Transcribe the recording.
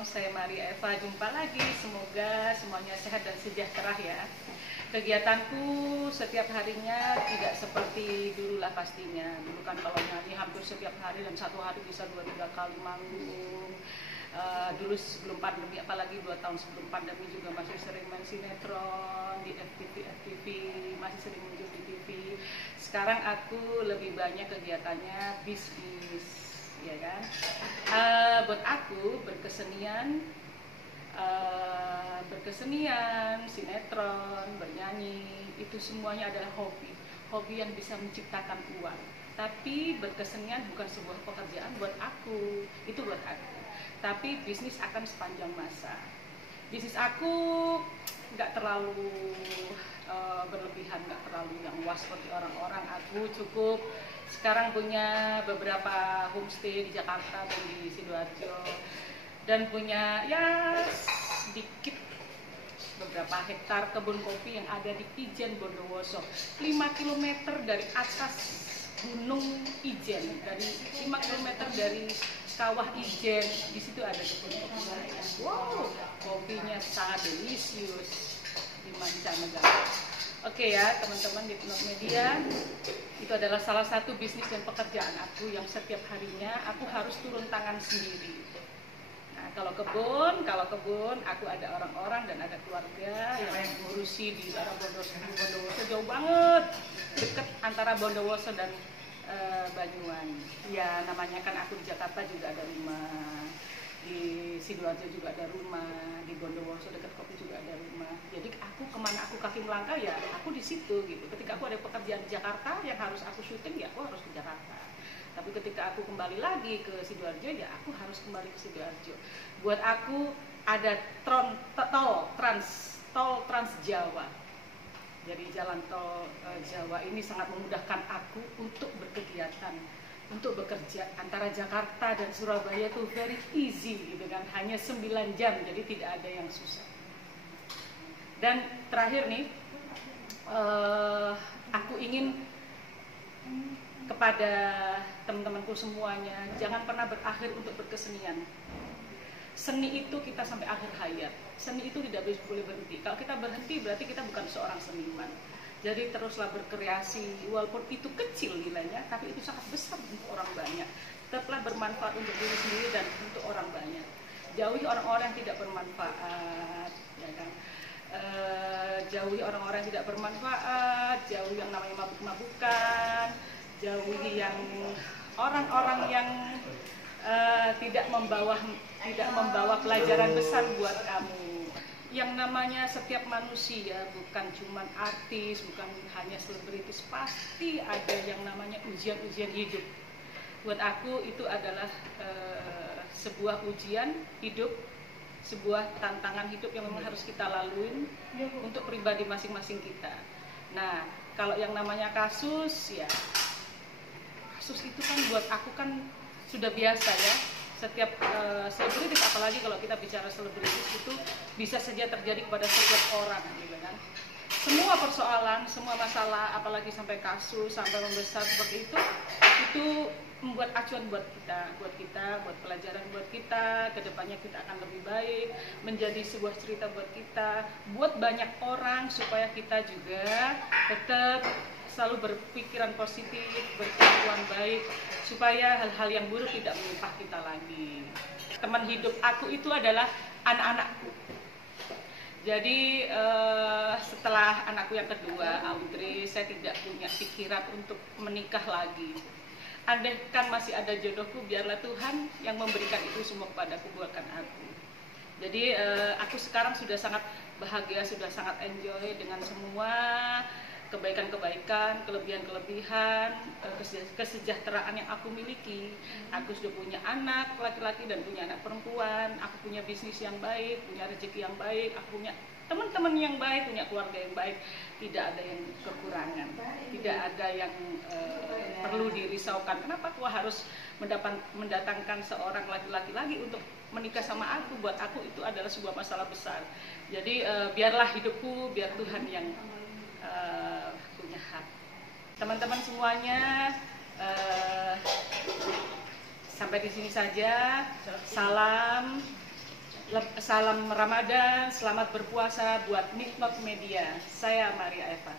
Shalom, saya Maria Eva, jumpa lagi. Semoga semuanya sehat dan sejahtera ya. Kegiatanku setiap harinya tidak seperti dulu lah pastinya. Dulu kan kalau nyanyi hampir setiap hari dan satu hari bisa 2-3 kali manggung. Dulu sebelum pandemi, apalagi 2 tahun sebelum pandemi juga masih sering main sinetron di FTV, masih sering muncul di TV. Sekarang aku lebih banyak kegiatannya bisnis, ya kan. Buat aku berkesenian, sinetron, bernyanyi, itu semuanya adalah hobi yang bisa menciptakan uang. Tapi berkesenian bukan sebuah pekerjaan buat aku, itu buat aku. Tapi bisnis akan sepanjang masa. Bisnis aku nggak terlalu berlebihan, nggak terlalu yang wah seperti orang-orang. Aku cukup sekarang punya beberapa homestay di Jakarta dan di Sidoarjo, dan punya ya sedikit beberapa hektar kebun kopi yang ada di Ijen Bondowoso, 5 km dari atas Gunung Ijen, dari 5 km dari Kawah Ijen, di situ ada kebun kopi saya. Wow, kopinya sangat delisius di mancanegara. Oke ya teman-teman di Penok Media, itu adalah salah satu bisnis dan pekerjaan aku yang setiap harinya aku harus turun tangan sendiri. Nah kalau kebun aku ada orang-orang dan ada keluarga yang ngurusi di daerah Bondowoso, jauh banget, deket antara Bondowoso dan Banyuwangi. Ya namanya kan aku di Jakarta juga ada rumah, di Sidoarjo juga ada rumah, di Bondowoso dekat kopi juga ada rumah. Jadi aku kemana aku kaki melangkah ya aku di situ gitu. Ketika aku ada pekerjaan di Jakarta yang harus aku syuting ya aku harus ke Jakarta. Tapi ketika aku kembali lagi ke Sidoarjo ya aku harus kembali ke Sidoarjo. Buat aku ada tol Trans Jawa. Jadi jalan tol Jawa ini sangat memudahkan aku untuk berkegiatan, untuk bekerja antara Jakarta dan Surabaya itu very easy gitu kan, hanya 9 jam, jadi tidak ada yang susah. Dan terakhir nih, aku ingin kepada teman-temanku semuanya, jangan pernah berakhir untuk berkesenian. Seni itu kita sampai akhir hayat, seni itu tidak boleh berhenti. Kalau kita berhenti berarti kita bukan seorang seniman. Jadi teruslah berkreasi, walaupun itu kecil nilainya, tapi itu sangat besar untuk orang banyak. Tetaplah bermanfaat untuk diri sendiri dan untuk orang banyak. Jauhi orang-orang yang tidak bermanfaat, ya kan? Jauhi orang-orang yang tidak bermanfaat, jauhi yang namanya mabuk-mabukan, jauhi yang orang-orang yang tidak membawa pelajaran besar buat kamu. Yang namanya setiap manusia, bukan cuma artis, bukan hanya selebritis, pasti ada yang namanya ujian-ujian hidup. Buat aku itu adalah sebuah ujian hidup, sebuah tantangan hidup yang memang harus kita laluin untuk pribadi masing-masing kita. Nah, kalau yang namanya kasus, ya kasus itu kan buat aku kan sudah biasa ya. Setiap selebritis, apalagi kalau kita bicara selebritis, itu bisa saja terjadi kepada setiap orang gitu kan. Semua persoalan, semua masalah, apalagi sampai kasus, sampai membesar seperti itu membuat acuan buat pelajaran buat kita. Kedepannya kita akan lebih baik, menjadi sebuah cerita buat kita, buat banyak orang, supaya kita juga tetap selalu berpikiran positif, berkelakuan baik, supaya hal-hal yang buruk tidak menimpa kita lagi. Teman hidup aku itu adalah anak-anakku. Jadi setelah anakku yang kedua, Audrey, saya tidak punya pikiran untuk menikah lagi. Andaikan masih ada jodohku, biarlah Tuhan yang memberikan itu semua kepadaku, bukan aku. Jadi aku sekarang sudah sangat bahagia, sudah sangat enjoy dengan semua kebaikan-kebaikan, kelebihan-kelebihan, kesejahteraan yang aku miliki. Aku sudah punya anak laki-laki dan punya anak perempuan. Aku punya bisnis yang baik, punya rezeki yang baik, aku punya teman-teman yang baik, punya keluarga yang baik. Tidak ada yang kekurangan, tidak ada yang perlu dirisaukan. Kenapa aku harus mendatangkan seorang laki-laki lagi untuk menikah sama aku? Buat aku itu adalah sebuah masalah besar. Jadi biarlah hidupku, biar Tuhan yang punya hak. Teman-teman semuanya, sampai di sini saja. Salam Salam Ramadan, selamat berpuasa buat Nikmat Media. Saya Maria Eva.